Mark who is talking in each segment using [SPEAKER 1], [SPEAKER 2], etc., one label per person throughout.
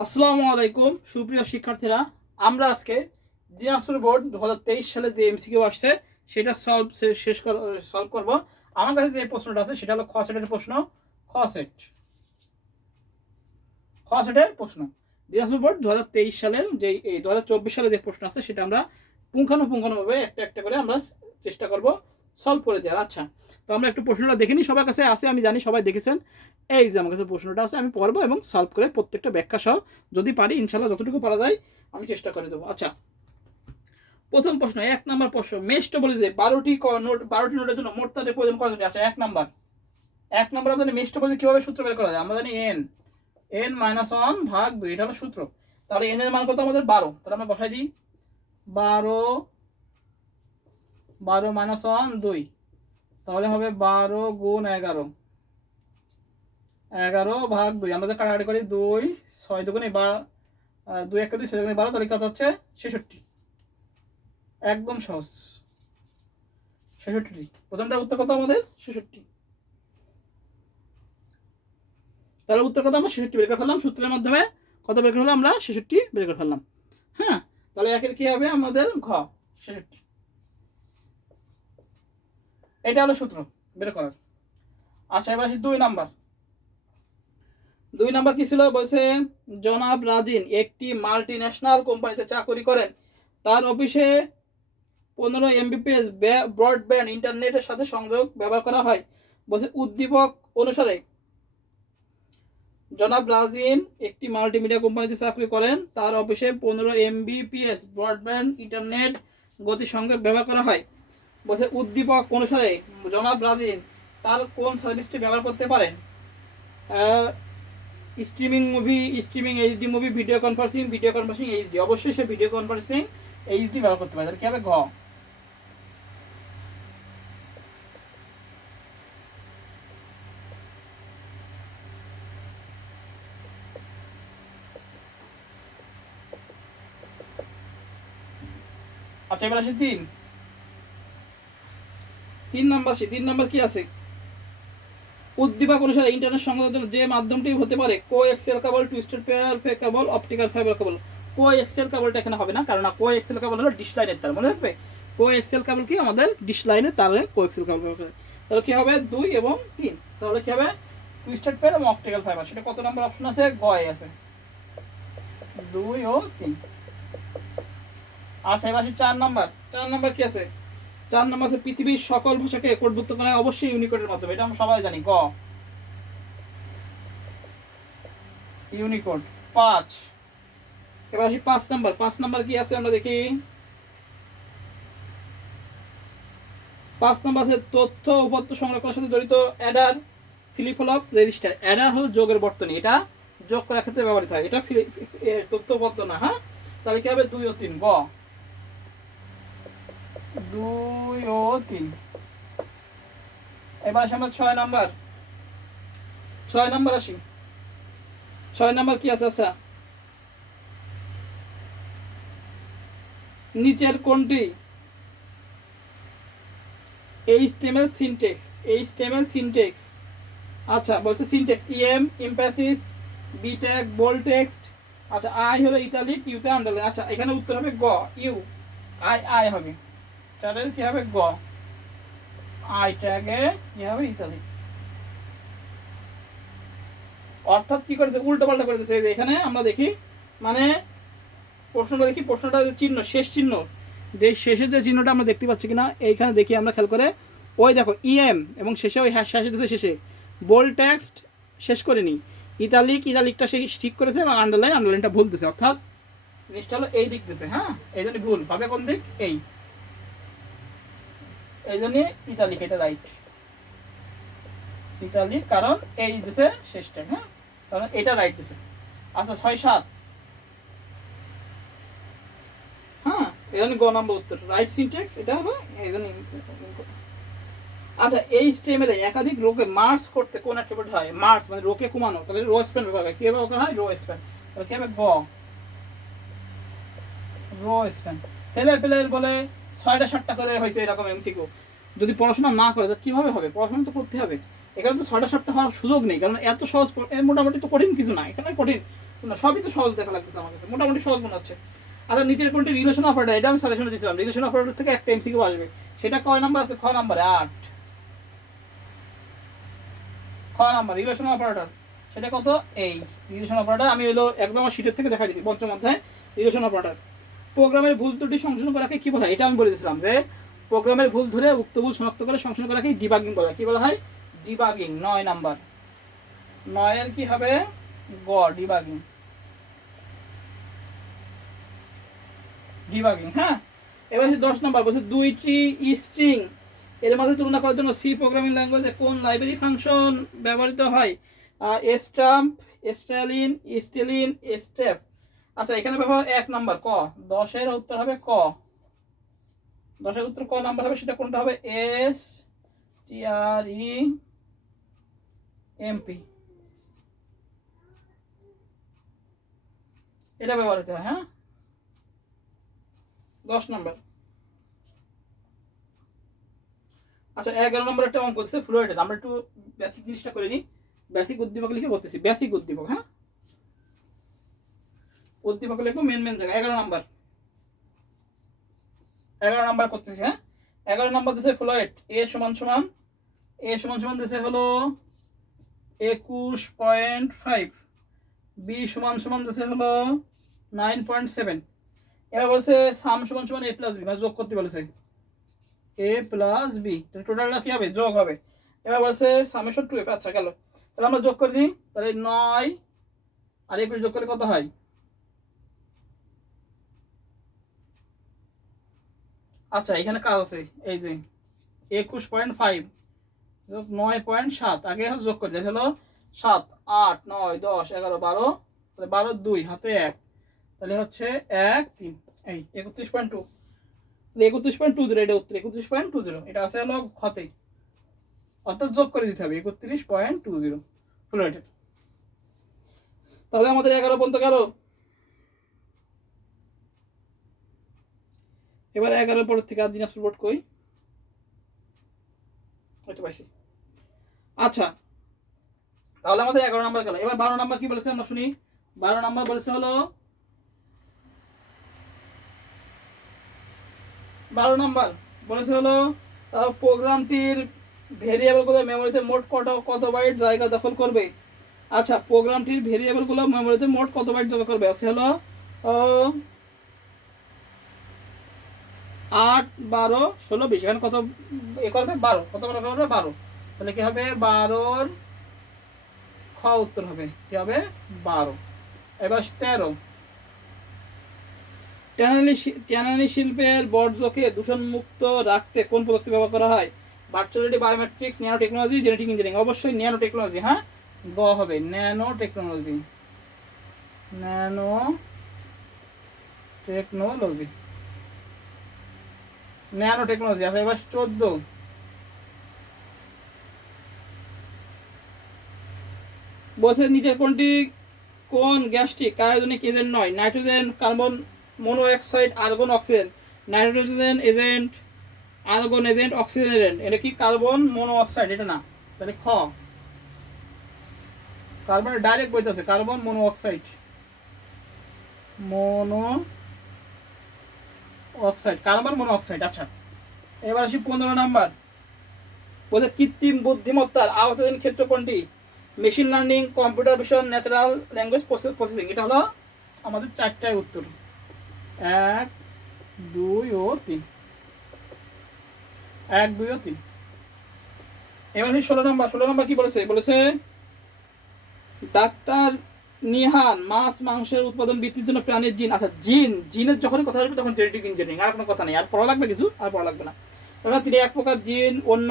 [SPEAKER 1] আসসালামু আলাইকুম, সুপ্রিয় শিক্ষার্থীরা। আমরা আজকে দিনাজপুর বোর্ড দু সালে যে এমসিকিউ আসছে, সেটা সলভ শেষ সলভ করব। আমার কাছে যে প্রশ্নটা আছে, সেটা হলো খ সেটের প্রশ্ন। খ সেট। খ সেটের প্রশ্ন। দিনাজপুর বোর্ড দু হাজার তেইশ সালের যে এই দু হাজার চব্বিশ সালে যে প্রশ্ন আছে, সেটা আমরা পুঙ্খানুপুঙ্খানুভাবে একটা একটা করে আমরা চেষ্টা করব। সলভ করে দেওয়ার। আচ্ছা তো আমরা একটু প্রশ্নটা দেখে নিই, সবার কাছে আছে, আমি জানি সবাই দেখেছেন। এই যে আমার কাছে প্রশ্নটা আছে, আমি পড়ব এবং সলভ করে প্রত্যেকটা ব্যাখ্যা সহ যদি পারি ইনশাল্লাহ যতটুকু পারা যায়, আমি চেষ্টা করে দেবো। আচ্ছা প্রথম প্রশ্ন, এক নম্বর প্রশ্ন মেষ্ট বলে যে বারোটি নোট, বারোটি নোটের জন্য মোট তাদের প্রয়োজন কতটি আচ্ছা এক নম্বর। এক নাম্বার আমাদের মেষ্ট বলে কীভাবে সূত্র বের করা যায়? আমরা জানি এন এন মাইনাস ওয়ান ভাগ দুই, এটা হলো সূত্র। তাহলে এন এর মান কত? আমাদের বারো। তাহলে আমরা বসাই দিই, বারো বারো মাইনাস ওয়ান দুই। তাহলে হবে বারো গুণ এগারো। এগারো ভাগ দুই। আমরা যে কাটাকাটি করি দুই, ছয় দুগুণে বা দুই একটা দুই, ছয় দুগুণে বারো, তাহলে কত হচ্ছে? ছেষট্টি। একদম সহজ। ছেষট্টি। প্রথমটার উত্তর কত আমাদের? ছেষট্টি। তাহলে উত্তর কত আমরা? ছেষট্টি বের করে ফেললাম। সূত্রের মাধ্যমে কত বের করে আমরা? ছেষট্টি বের করে ফেললাম। হ্যাঁ? তাহলে একের কি হবে আমাদের? ঘ। ছেষট্টি। এটা হলো সূত্র, বের করার। আচ্ছা এবার আসি দুই নাম্বার। দুই নাম্বার কি ছিল? বলছে, জনাব রাজিন একটি মাল্টি ন্যাশনাল কোম্পানিতে চাকরি করেন। তার অফিসে পনেরো এমবিপিএস ব্রডব্যান্ড ইন্টারনেটের সাথে সংযোগ ব্যবহার করা হয়। বলছে, উদ্দীপক অনুসারে জনাব রাজিন একটি মাল্টিমিডিয়া কোম্পানিতে চাকরি করেন। তার অফিসে পনেরো এমবিপিএস ব্রডব্যান্ড ইন্টারনেট গতি সংযোগ ব্যবহার করা হয়। বলছে, উদ্দীপক অনুসারে জনাব রাজিন তার কোন সার্ভিসটি ব্যবহার করতে পারেন? Streaming movie streaming HD movie video conferencing video conferencing HD অবশ্যই সে ভিডিও কনফারেন্সিং এইচডি ব্যবহার করতে পারে। তাহলে কি হবে? ঘ। আচ্ছা এবার আসি তিন। তিন নাম্বার সে তিন নাম্বার কি আছে? উদ্দীপক অনুসারে ইন্টারনেট সংযোগের জন্য যে মাধ্যমটি হতে পারে coaxial cable twisted pair cable optical fibre cable coaxial কেবলটা এখানে হবে না কারণ কো এক্সেল কেবল হলো ডিশ লাইনের তার, মনে রাখবে কো এক্সেল কেবল কি আমাদের ডিশ লাইনের তারে কো এক্সেল কেবল তাহলে কি হবে? দুই এবং তিন। তাহলে কি হবে? টুইস্টেড পেয়ার এবং অপটিক্যাল ফাইবার সেটা কত নম্বর অপশন আছে? গয় আছে। দুই ও তিন। আচ্ছা এবার চার নাম্বার। চার নাম্বার কি আছে? চার নম্বর আছে পৃথিবীর সকল ভাষাকে কোডভুক্ত করা অবশ্যই ইউনিকোডের মাধ্যমে। এটা আমরা সবাই জানি। ক। ইউনিকোড। পাঁচ। এবার আসি পাঁচ নাম্বার। পাঁচ নাম্বার কি আছে আমরা দেখি? পাঁচ নাম্বার আছে তথ্য উপাত্ত সংরক্ষণের সাথে জড়িত অ্যাডার ফিলিফলপ রেজিস্টার। অ্যাডার হলো যোগের বর্তনী। এটা যোগ করার ক্ষেত্রে ব্যবহৃত হয়। এটা তথ্য উপাত্ত না হ্যাঁ? তাহলে কি হবে? দুই ও তিন। গ। দুই ও তিন। এবার আসি আমরা ছয় নাম্বার। ছয় নাম্বার আসি। ছয় নাম্বার কি আছে? আচ্ছা। নিচের কোনটি? এই স্টেমের সিনটেক্স এই স্টেমের সিনটেক্স আচ্ছা বলছে সিনটেক্স ইএম ইমপ্যাসিস বিটেক বোলটেক্সট আচ্ছা আই হলো ইতালিক ইউতে আন্ডারলাইন আচ্ছা এখানে উত্তর হবে গ ইউ আই আই হবে। চারের কি হবে গ? আই ট্যাগে কি হবে? ইত্যাদি অর্থাৎ কি করেছে? উল্টো পাল্টা করে দিয়েছে এখানে আমরা দেখি মানে প্রশ্নটা দেখি, প্রশ্নটা চিহ্ন, শেষ চিহ্ন। যে শেষের যে চিহ্নটা আমরা দেখতে পাচ্ছি কিনা, এইখানে দেখি আমরা খেয়াল করে, ওই দেখো, ইএম, এবং শেষে ওই হ্যাশ হ্যাশ দিয়েছে শেষে। বোল্ড টেক্সট শেষ করেনি। ইতালিক, ইতালিকটা সে ঠিক করেছে এবং আন্ডারলাইন আন্ডারলাইনটা ভুল দিছে। অর্থাৎ, জিনিসটা হলো এই দিক দিছে হ্যাঁ? এই জন্য ভুল। পাবে কোন দিক? এই। এই জন্য ইতালিক এটা রাইট ইতালিক কারণ এই দিছে শেষটা হ্যাঁ? কারণ এটা রাইট দিছে। আচ্ছা ছয় সাত। হ্যাঁ এই গ নম্বর উত্তর। রাইট সিনটেক্স এটা হবে এই জন্য আচ্ছা এই স্টেমেলে একাধিক রোকে মার্চ করতে কোন অ্যাট্রিবিউট হয়? মার্চ মানে রোকে কমানো। তাহলে রো স্প্যান ব্যবহার হয়। কি ব্যবহার করা হয়? রো স্প্যান তাহলে কি হবে? গ। রো স্প্যান ছেলে পেলে বলে ছয়টা সাতটা করে হয়েছে এরকম এমসিকিউ যদি পড়াশোনা না করে তাহলে কীভাবে হবে? পড়াশোনা তো করতে হবে। এখানে তো ছয়টা সাতটা হওয়ার সুযোগ নেই, কারণ এত সহজ মোটামুটি তো কঠিন কিছু না এখানে কঠিন। সবই তো সহজ দেখা লাগতেছে আমার কাছে। মোটামুটি সহজ মনে হচ্ছে। আচ্ছা নিচের কোনটি? রিলেশন অপারেটর এটা আমি সাজেশনে দিয়েছিলাম রিলেশন অপারেটর থেকে একটা এমসিকিউ আসবে। সেটা কয় নাম্বার আছে? খ নাম্বারে, আট। খ নাম্বার রিলেশন অপারেটর সেটা কত? এই। রিলেশন অপারেটর আমি হলো একদম শীটের থেকে দেখা দিচ্ছি পঞ্চম অধ্যায় রিলেশন অপারেটর প্রোগ্রামের ভুল ত্রুটি সংশোধন করাকে কি বলা হয়? এটা আমি বলে দিয়েছিলাম যে প্রোগ্রামের ভুল ধরে উক্ত ভুল শনাক্ত করে সংশোধন করাকে ডিবাগিং বলা হয়। কি বলা হয়? ডিবাগিং, নয় নাম্বার। নয়ের কি হবে? গ, ডিবাগিং। ডিবাগিং হ্যাঁ? এবার হচ্ছে দশ নম্বর, বলছে দুইটি স্ট্রিং। এর মাঝে তুলনা করার জন্য সি প্রোগ্রামিং ল্যাঙ্গুয়েজে কোন লাইব্রেরি ফাংশন ব্যবহৃত হয়? স্টাম্প স্টালিন স্টেলিন, স্টেপ। আচ্ছা এখানে ব্যবহার এক নাম্বার, ক? দশের উত্তর হবে ক? দশের উত্তর ক নাম্বার হবে, সেটা কোনটা হবে? এস টি আর ই এমপি এটা ব্যবহৃত হয় হ্যাঁ? দশ নম্বর। আচ্ছা এগারো নম্বর একটা অঙ্ক হচ্ছে ফ্লোরাইডের আমরা একটু বেসিক জিনিসটা করে নিই। বেসিক উদ্দীপক লিখে বলতেছি বেসিক উদ্দীপক হ্যাঁ? উদ্দীপক লিখব মেন মেন জায়গা। এগারো নাম্বার। এগারো নাম্বার করতেছি হ্যাঁ? এগারো নাম্বার দিছে ফ্লোয়েড। এ সমান সমান, এ সমান সমান দিছে হলো একুশ পয়েন্ট ফাইভ। বি সমান সমান দিছে হলো নাইন পয়েন্ট সেভেন। এবার বলছে সাম সমান সমান এ প্লাস বি মানে যোগ করতে বলেছে। এ প্লাস বি টোটালটা কী হবে? যোগ হবে। এবার বলছে সামেশন টু এফ আচ্ছা গেল। তাহলে আমরা যোগ করে দিই, তাহলে নয় আর একুশ যোগ করে কত হয়? আচ্ছা এখানে কাজ আছে। এই যে, একুশ পয়েন্ট ফাইভ নয় পয়েন্ট সাত। আগে যোগ করে হলো সাত, আট, নয়, দশ, এগারো, বারো, তাহলে বারো, দুই, হাতে এক। তাহলে হচ্ছে এক, তিন, এই একত্রিশ পয়েন্ট টু একত্রিশ পয়েন্ট টু জিরো এটা উত্তর, একত্রিশ পয়েন্ট টু জিরো এটা আছে হলো ক্ষতে। অর্থাৎ যোগ করে দিতে হবে, একত্রিশ পয়েন্ট টু জিরো ফ্লোরেটেড তাহলে আমাদের এগারো পর্যন্ত গেল। এবার এগারো পর থেকে আর দিনাজপুর বোর্ড কই? হয়তো পাইছি। আচ্ছা তাহলে আমাদের এগারো নাম্বার গেল। এবার বারো নাম্বার কি বলেছে আমরা শুনি? বারো নাম্বার বলেছে হলো, বারো নাম্বার বলেছে হলো প্রোগ্রামটির ভেরিয়েবলগুলো মেমোরিতে মোট কত কত বাইট জায়গা দখল করবে? আচ্ছা প্রোগ্রামটির ভেরিয়েবলগুলো মেমোরিতে মোট কত বাইট জায়গা করবে? আছে হলো আট, বারো, ষোলো, বিশ। এখানে কত এ করবে? বারো। কত বড় করবে বারো। তাহলে কি হবে? বারোর খ উত্তর হবে। কি হবে? বারো। এবার তেরো। ট্যানালি শি- ট্যানালি শিল্পের বর্জ্যকে দূষণমুক্ত রাখতে কোন প্রযুক্তি ব্যবহার করা হয়? Virtuality biometrics nano technology genetic engineering. অবশ্যই ন্যানো টেকনোলজি হ্যাঁ? গ হবে। Nano technology nano technology nano technology আছে এবার চোদ্দ। বলছে নিচের কোনটি, কোন গ্যাসটি কার্বনিক এজেন্ট নয়? Nitrogen, carbon monoxide argon, oxygen. Nitrogen agent, argon agent, oxygen agent. এটা কি কার্বন মনোঅক্সাইড এটা না। তাহলে খ। Carbon direct বইতেছে carbon monoxide mono oxide carbon monoxide আচ্ছা। এবার আসি পনেরো নাম্বার। বলছে, কৃত্রিম বুদ্ধিমত্তার আওতাধীন ক্ষেত্র কোনটি? Machine learning computer vision natural language processing এটা হলো আমাদের চারটায় উত্তর। এক, দুই ও তিন। এক, দুই ও তিন। এবার ষোলো নম্বর। ষোলো নম্বর কি বলেছে? বলেছে, ডাক্তার নিহান, মাছ, মাংসের উৎপাদন বৃদ্ধির জন্য প্রাণীর জিন। আচ্ছা জিন, জিনের যখনই কথা আসবে তখন জেনেটিক ইঞ্জিনিয়ারিং আর কোনো কথা নেই। আর পড়া লাগবে কিছু? আর পড়া লাগবে না। এবার তিনি এক প্রকার জিন, অন্য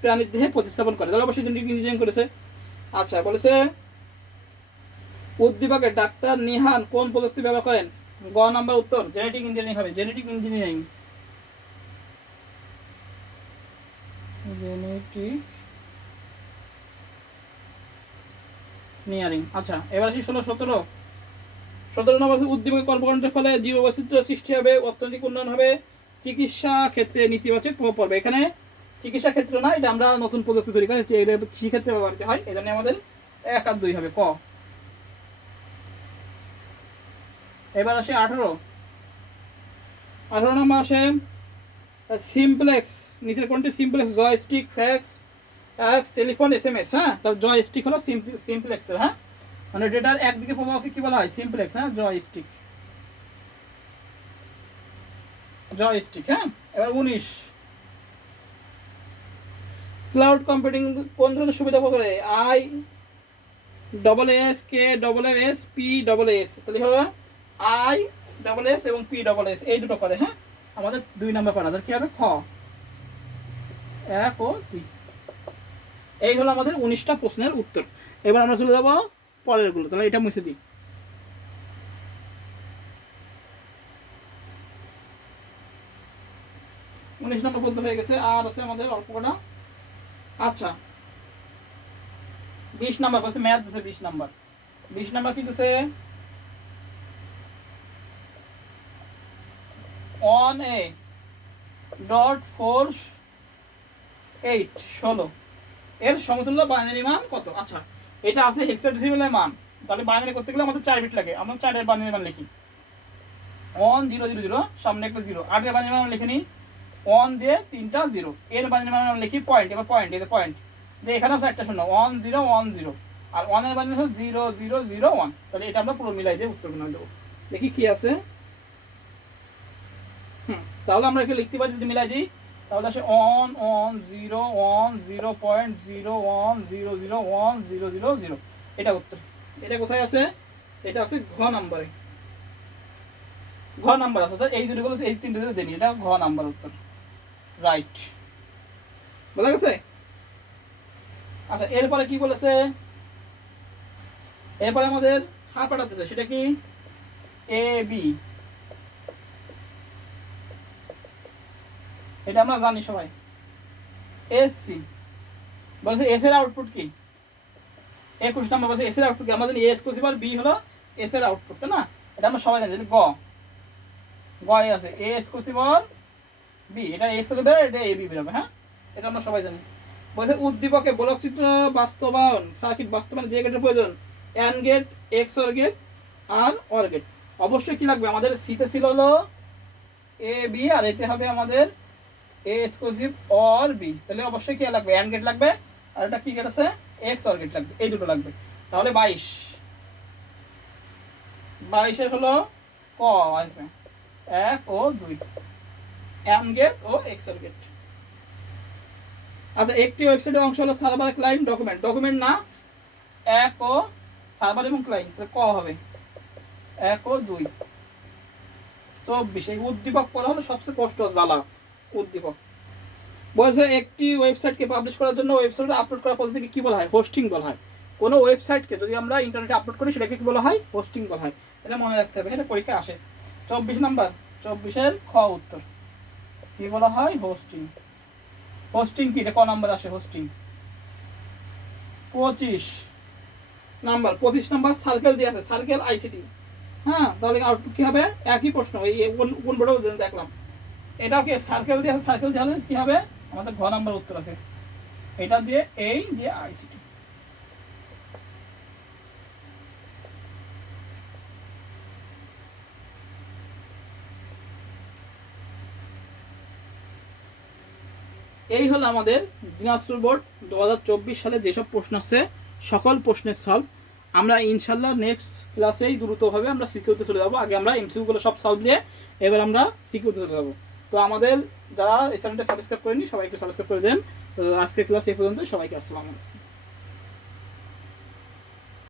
[SPEAKER 1] প্রাণীর দেহে প্রতিস্থাপন করে। তাহলে অবশ্যই জেনেটিক ইঞ্জিনিয়ারিং করেছে। আচ্ছা বলেছে উদ্দীপকে ডাক্তার নিহান কোন প্রযুক্তি ব্যবহার করেন? গ নাম্বার উত্তর জেনেটিক ইঞ্জিনিয়ারিং হবে। জেনেটিক ইঞ্জিনিয়ারিং জেনেটিক নিয়ারিং আচ্ছা এবার আসি ষোলো সতেরো। সতেরো নম্বর উদ্দীপক কর্মকাণ্ডের ফলে জীব বৈচিত্র্য সৃষ্টি হবে, অর্থনৈতিক উন্নয়ন হবে, চিকিৎসা ক্ষেত্রে নেতিবাচক প্রভাব পড়বে। এখানে চিকিৎসা ক্ষেত্র না, এটা আমরা নতুন প্রযুক্তি তৈরি করি এটা কৃষি ক্ষেত্রে ব্যবহৃত হয় এই জন্য আমাদের এক আর দুই হবে, ক। এবার আসে আঠারো। আঠারো নম্বর আসে, সিমপ্লেক্স, নিচের কোনটি? Simplex, joystick, fax fax telephone S M S হ্যাঁ? তার জয়স্টিক হলো সিমপ্লেক্স হ্যাঁ? মানে ডেটার একদিকে প্রবাহকে কি বলা হয়? সিমপ্লেক্স হ্যাঁ? জয়স্টিক জয়স্টিক হ্যাঁ? এবার উনিশ। ক্লাউড কম্পিউটিং কোন ধরনের সুবিধা করে I double S K double S P double S তাহলে হলো আই ডবল এস এবং পি ডবল এস এই দুটো করে হ্যাঁ? আমাদের দুই নাম্বার করা কি হবে? খ। এক ও দুই। এই হলো আমাদের উনিশটা প্রশ্নের উত্তর। এবার আমরা চলে যাব পরেরগুলো তাহলে এটা মুছে দিই। উনিশ নম্বর পর্যন্ত হয়ে গেছে। আর আছে আমাদের অল্প কটা। আচ্ছা। বিশ নাম্বার বলছে, ম্যাথ দিছে বিশ নাম্বার। বিশ নাম্বার কি দিছে? One A dot four eight ষোলো। এর সমতুল্য বাইনারি মান কত? আচ্ছা এটা আছে হেক্সাডেসিমেলের মান। তাহলে বাইনারি করতে গেলে আমাদের চার বিট লাগে। আমরা চারের বাইনারি মান লিখি। ওয়ান জিরো জিরো জিরো সামনে একটা জিরো আটের বাইনারি মান লিখে নিই। ওয়ান দিয়ে তিনটা জিরো এর বাইনারি মান আমরা লিখি পয়েন্ট এবার পয়েন্ট এটা পয়েন্ট দিয়ে এখানেও চারটা শূন্য। ওয়ান জিরো ওয়ান জিরো আর ওয়ানের বাইনারি হলো জিরো জিরো জিরো ওয়ান তাহলে এটা আমরা পুরো মিলাই দিয়ে উত্তরগুলো দেবো। দেখি কি আছে। হুম, তাহলে আমরা এখানে লিখতে পারি, যদি মিলাই দিই। তাহলে আসে one one zero one zero point zero one zero zero one zero zero zero এটা উত্তর। এটা কোথায় আছে? এটা আছে ঘ নাম্বারে। ঘ নাম্বার আছে, অর্থাৎ এই দুটোগুলো এই তিনটে দিলে দেনি। এটা ঘ নাম্বার উত্তর। রাইট বোঝা গেছে? আচ্ছা এরপরে কি বলেছে? এরপরে আমাদের হাফ পাঠাতেছে, সেটা কি? এ বি এটা আমরা জানি সবাই। এস সি বলছে এস এর আউটপুট কি? একুশ নাম্বার বলছে এস এর আউটপুট কি? আমাদের এস কুসি আর বি হলো এস এর আউটপুট তাই না? এটা আমরা সবাই জানি গ। গ এ আছে। এ এস কুসিবর বি এটা এক্স হলে বেরোবে এটা এ বি বেরোবে হ্যাঁ? এটা আমরা সবাই জানি। বলছে উদ্দীপকে বলক চিত্র বাস্তবায়ন সার্কিট বাস্তবায়ন যে গেটের প্রয়োজন an gate XOR gate আর অর গেট অবশ্যই কি লাগবে? আমাদের সিতে ছিল হলো এ বি আর এতে হবে আমাদের এ এক্সক্লুসিভ অর বি তাহলে অবশ্যই কি লাগবে? অ্যান্ড গেট লাগবে? আর এটা কি গেট আছে? এক্স অর গেট লাগবে। এই দুটো লাগবে। তাহলে বাইশ। বাইশের হলো ক? আছে এক ও দুই। অ্যান্ড গেট ও এক্স অর গেট আচ্ছা একটি ওয়েবসাইটের অংশ হলো সার্ভার ক্লায়েন্ট ডকুমেন্ট ডকুমেন্ট না? এক ও সার্ভার এবং ক্লায়েন্ট তাহলে ক হবে? এক ও দুই। চব্বিশ। এই উদ্দীপক পড়া হলো সবচেয়ে কষ্ট, জ্বালা। উদ্দীপক। বলছে একটি ওয়েবসাইটকে পাবলিশ করার জন্য ওয়েবসাইটে আপলোড করার পদ্ধতিকে কি বলা হয়? হোস্টিং বলা হয়। কোনো ওয়েবসাইটকে যদি আমরা ইন্টারনেটে আপলোড করি, সেটাকে কি বলা হয়? হোস্টিং বলা হয়। এটা মনে রাখতে হবে, এটা পরীক্ষা আসে। চব্বিশ নাম্বার, চব্বিশের খ উত্তর। কি বলা হয়? হোস্টিং হোস্টিং কি? এটা ক নাম্বার আসে হোস্টিং পঁচিশ নাম্বার পঁচিশ নাম্বার সার্কেল দিয়ে আছে সার্কেল আইসিটি হ্যাঁ তাহলে আউটপুট কি হবে? একই প্রশ্ন, এই কোন বোর্ডেও দেখলাম। এটাও কি সার্কেল দিয়ে সার্কেল হলে কি হবে? আমাদের ঘ নাম্বার উত্তর আছে। এটা দিয়ে এই দিয়ে আইসিটি এই হলো আমাদের দিনাজপুর বোর্ড দু হাজার চব্বিশ সালে যেসব প্রশ্ন আছে, সকল প্রশ্নের সলভ আমরা ইনশাল্লাহ নেক্সট ক্লাসেই দ্রুতভাবে আমরা সিকিউরিতে চলে যাব। আগে আমরা এমসিউগুলো সব সলভ দিয়ে এবার আমরা সিকিউরিতে চলে যাব। তো আমাদের যারা এই চ্যানেলটা সাবস্ক্রাইব করেনি সবাইকে সাবস্ক্রাইব করে দেন। তো আজকে ক্লাস এই পর্যন্ত সবাইকে আসসালামু